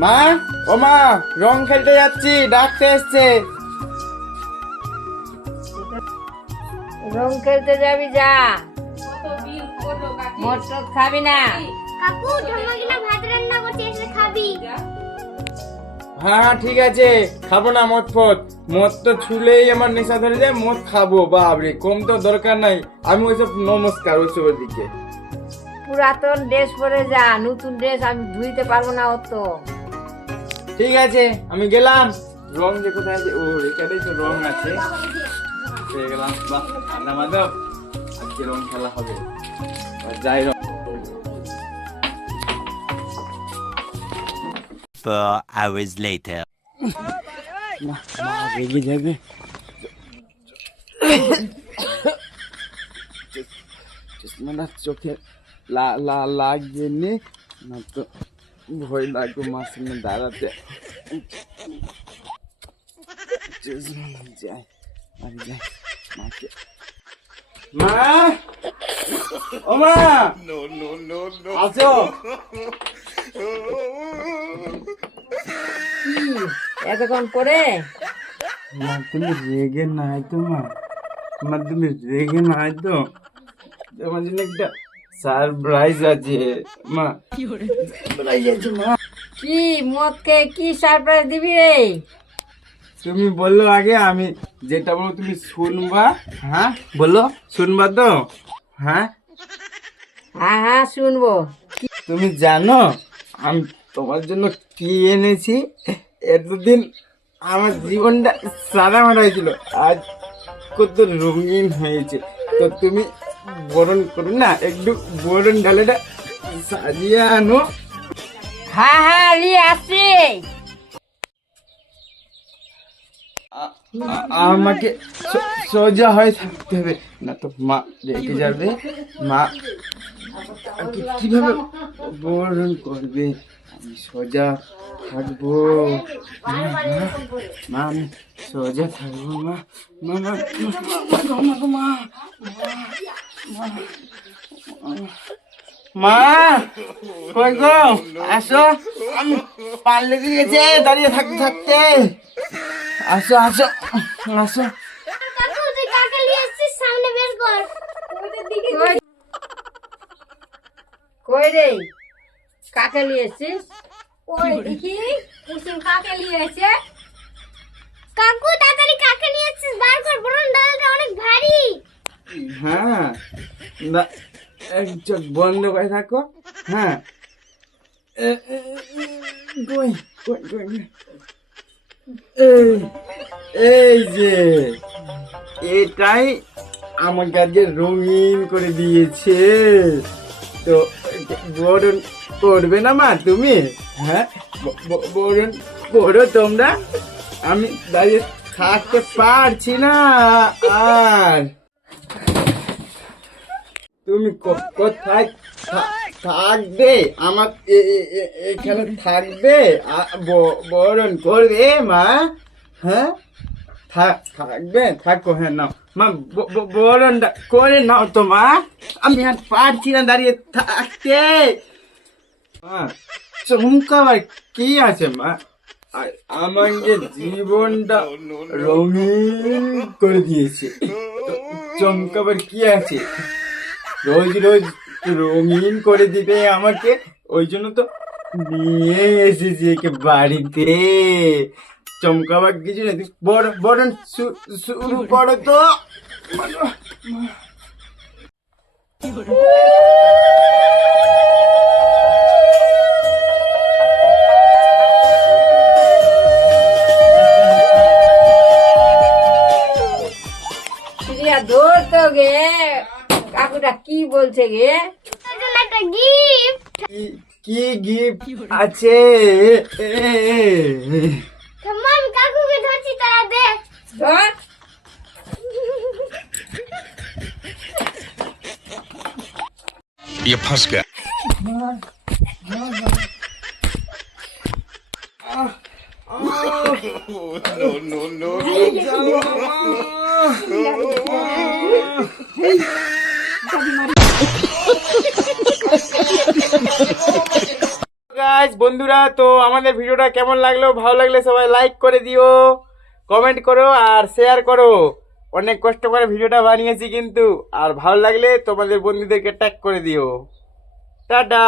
মা, ও মা, রং খেলতে যাচ্ছি, ডাকতে এসছে। রং খেলতে যাবি, যা। মদ টদ খাবি না। কাকু ঠাম্মা ভাত রান্না করছে, এসে খাবি? হ্যাঁ ঠিক আছে, খাবো না মদ ফদ। মদ তো ছুলেই আমার নেশা ধরে যায়, মদ খাবো বাবরে, কম তো দরকার নাই। আমি ওইসব নমস্কার ওইসবের দিকে। পুরাতন ড্রেস পরে যা, নতুন ড্রেস আমি ধুইতে পারবো না অত। ঠিক আছে আমি গেলাম। রং যে কোথায় আছে, ও এখানেই তো রং আছে। পেয়ে গেলাম, বাহ ঠান্ডা মাধব, আজকে রং খেলা হবে। যাই রং। 4 hours later. মা রেগে যাবে। চশমাটা চোখে লাগছে নি, না তো ভয় লাগবে মার সামনে দাঁড়াতে। যাই আমি যাই মাকে। মা, ও মা, আসো। এতক্ষণ পরে মা তুমি রেগে নাই তো? মা তুমি রেগে নাই তো? তোমার জন্য একটা সারপ্রাইজ আছে মা। সারপ্রাইজ আছে মা। কি মদ খেয়ে কি সারপ্রাইজ দিবি রে? তুমি বললো আগে, আমি যেটা বলবো তুমি শুনবা। হ্যাঁ বলো, শুনবা তো? হ্যাঁ হ্যাঁ হ্যাঁ শুনবো। তুমি জানো আমি তোমার জন্য কি এনেছি? এতদিন আমার জীবনটা সাদা মাটা হয়েছিল, আজ কত রঙিন হয়েছে। তো তুমি বরণ করো না, একটু বরণ ডালেটা সাজিয়ে আনো। হ্যাঁ হ্যাঁ নিয়ে আসছি। আমাকে সোজা হয়ে থাকতে হবে, না তো মা রেখে যাবে। মা কিভাবে বরণ করবে? আমি সোজা থাকবো। মা আমি সোজা থাকবো। মা মা মা মা কই গো, আসো। আমি পাল লেগে গেছে দাঁড়িয়ে থাকতে থাকতে। আসো আসো আসো। কাকু তুই কাকে নিয়ে এসেছিস? সামনে বের কর। কই রে, কাকে নিয়ে এসছিস? ওই দেখি কুসুম কাকে নিয়ে এসেছে। কাকু তাড়াতাড়ি কাকে নিয়ে এসেছিস বার কর, বরণ ডালটা অনেক ভারী। হ্যাঁ না, এক চোখ বন্ধ করে থাকো। হ্যাঁ কই কই কই, এই যে এটাই আমাকে আজকে রঙিন করে দিয়েছে। তো বরণ করবে না মা তুমি? হ্যাঁ বরণ করো তোমরা, আমি দাঁড়িয়ে থাকতে পারছি না আর। তুমি কোথায় থাকবে? আমার এখানে থাকবে, বরণ করবে মা? হ্যাঁ থাকবে, থাকো। হ্যাঁ নাও মা, বরণটা করে নাও তো মা। আমি আর পারছি না দাঁড়িয়ে থাকতে। চমকাবার কি আছে মা? আমাকে জীবনটা রঙিন করে দিয়েছে, চমকাবার কি আছে? রোজ রোজ রঙিন করে দিবে আমাকে, ওই জন্য তো নিয়ে এসেছি একে বাড়িতে। চমকাবার কিছু নেই, বরণ শুরু করো তো। দৌড় তো গে, কাকুটা কি বলছে গে? তোর জন্য একটা গিফট। কি গিফট আছে? ঠাম্মা আমি কাকুকে ধরছি, তারা দে। ধর। ये फंस गया। গাইস বন্ধুরা, তো আমাদের ভিডিওটা কেমন লাগলো, ভালো লাগলে সবাই লাইক করে দিও, কমেন্ট করো আর শেয়ার করো। অনেক কষ্ট করে ভিডিওটা বানিয়েছি কিন্তু, আর ভালো লাগলে তোমাদের বন্ধুদেরকে ট্যাগ করে দিও। টাটা।